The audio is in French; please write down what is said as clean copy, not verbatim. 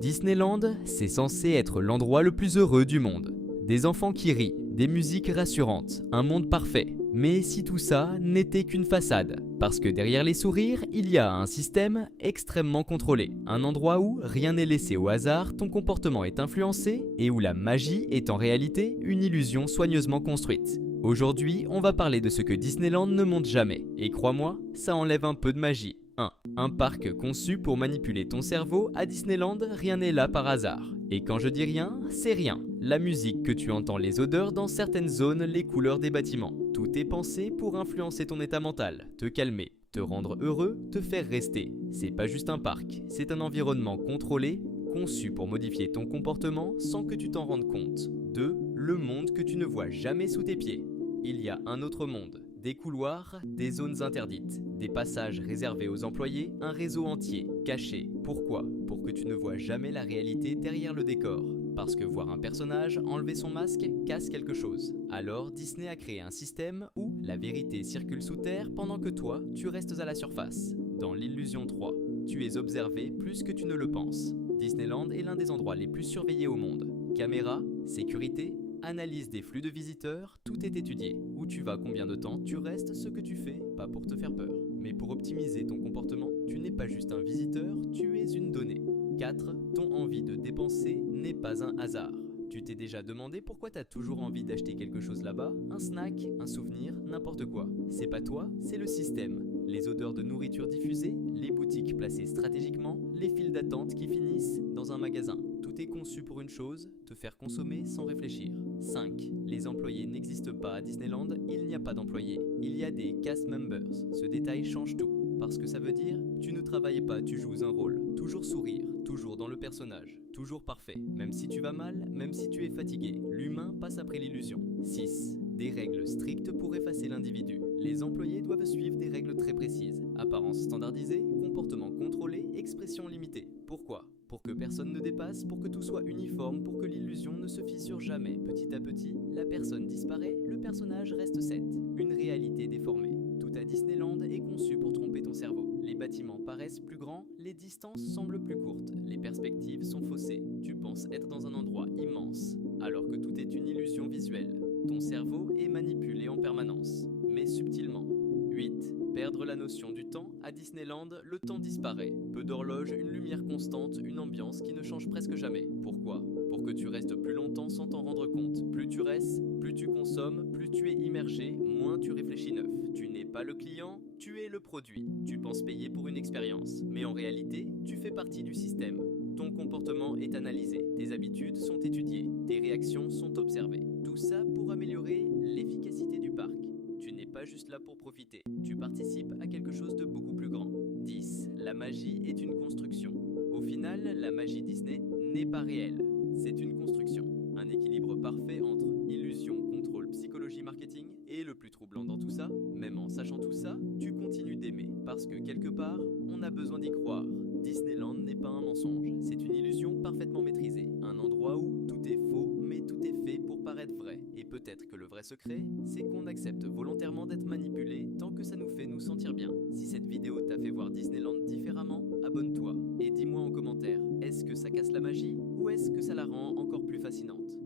Disneyland, c'est censé être l'endroit le plus heureux du monde. Des enfants qui rient, des musiques rassurantes, un monde parfait. Mais si tout ça n'était qu'une façade, parce que derrière les sourires, il y a un système extrêmement contrôlé, un endroit où rien n'est laissé au hasard, ton comportement est influencé et où la magie est en réalité une illusion soigneusement construite. Aujourd'hui, on va parler de ce que Disneyland ne montre jamais, et crois-moi, ça enlève un peu de magie. 1. Un parc conçu pour manipuler ton cerveau, à Disneyland, rien n'est là par hasard. Et quand je dis rien, c'est rien. La musique que tu entends, les odeurs dans certaines zones, les couleurs des bâtiments. Tout est pensé pour influencer ton état mental, te calmer, te rendre heureux, te faire rester. C'est pas juste un parc, c'est un environnement contrôlé, conçu pour modifier ton comportement sans que tu t'en rendes compte. 2. Le monde que tu ne vois jamais sous tes pieds. Il y a un autre monde. Des couloirs, des zones interdites, des passages réservés aux employés, un réseau entier, caché. Pourquoi ? Pour que tu ne vois jamais la réalité derrière le décor. Parce que voir un personnage enlever son masque casse quelque chose. Alors Disney a créé un système où la vérité circule sous terre pendant que toi, tu restes à la surface. Dans l'illusion 3, tu es observé plus que tu ne le penses. Disneyland est l'un des endroits les plus surveillés au monde. Caméras, sécurité, analyse des flux de visiteurs, tout est étudié. Où tu vas, combien de temps, tu restes, ce que tu fais, pas pour te faire peur, mais pour optimiser ton comportement. Tu n'es pas juste un visiteur, tu es une donnée. 4. Ton envie de dépenser n'est pas un hasard. Tu t'es déjà demandé pourquoi tu as toujours envie d'acheter quelque chose là-bas? Un snack, un souvenir, n'importe quoi. C'est pas toi, c'est le système. Les odeurs de nourriture diffusées, les boutiques placées stratégiquement, les files d'attente qui finissent dans un magasin. Tout est conçu pour une chose, te faire consommer sans réfléchir. 5. Les employés n'existent pas à Disneyland, il n'y a pas d'employés. Il y a des cast members. Ce détail change tout. Parce que ça veut dire, tu ne travailles pas, tu joues un rôle. Toujours sourire, toujours dans le personnage, toujours parfait. Même si tu vas mal, même si tu es fatigué, l'humain passe après l'illusion. 6. Des règles strictes pour effacer l'individu. Les employés doivent suivre des règles très précises. Apparence standardisée, comportement contrôlé, expression limitée. Pourquoi ? Pour que personne ne dépasse, pour que tout soit uniforme, pour que l'illusion ne se fissure jamais. Petit à petit, la personne disparaît, le personnage reste set. Une réalité déformée. Tout à Disneyland est conçu pour tromper ton cerveau. Les bâtiments paraissent plus grands, les distances semblent plus courtes, les perspectives sont faussées. Tu penses être dans un endroit immense, alors que tout est une illusion visuelle. Ton cerveau est manipulé en permanence, mais subtilement. 8. Perdre la notion du temps. À Disneyland, le temps disparaît. Peu d'horloges, une lumière constante, une ambiance qui ne change presque jamais. Pourquoi ? Pour que tu restes plus longtemps sans t'en rendre compte. Plus tu restes, plus tu consommes, plus tu es immergé, moins tu réfléchis neuf. Tu n'es pas le client, tu es le produit. Tu penses payer pour une expérience, mais en réalité, tu fais partie du système. Ton comportement est analysé, tes habitudes sont étudiées, tes réactions sont observées. Tout ça pour améliorer l'efficacité du parc. Tu n'es pas juste là pour profiter, tu participes à quelque chose de beaucoup plus grand. 10. La magie est une construction. Au final, la magie Disney n'est pas réelle, c'est une construction. Un équilibre parfait entre illusion, contrôle, psychologie, marketing. Et le plus troublant dans tout ça, même en sachant tout ça, tu continues d'aimer. Parce que quelque part, on a besoin d'y croire. Disneyland n'est pas un mensonge, c'est une illusion parfaitement maîtrisée. Un endroit où tout est faux, mais tout est fait pour paraître vrai. Et peut-être que le vrai secret, c'est qu'on accepte volontairement d'être manipulé tant que ça nous fait nous sentir bien. Si cette vidéo t'a fait voir Disneyland différemment, abonne-toi et dis-moi en commentaire, est-ce que ça casse la magie ou est-ce que ça la rend encore plus fascinante ?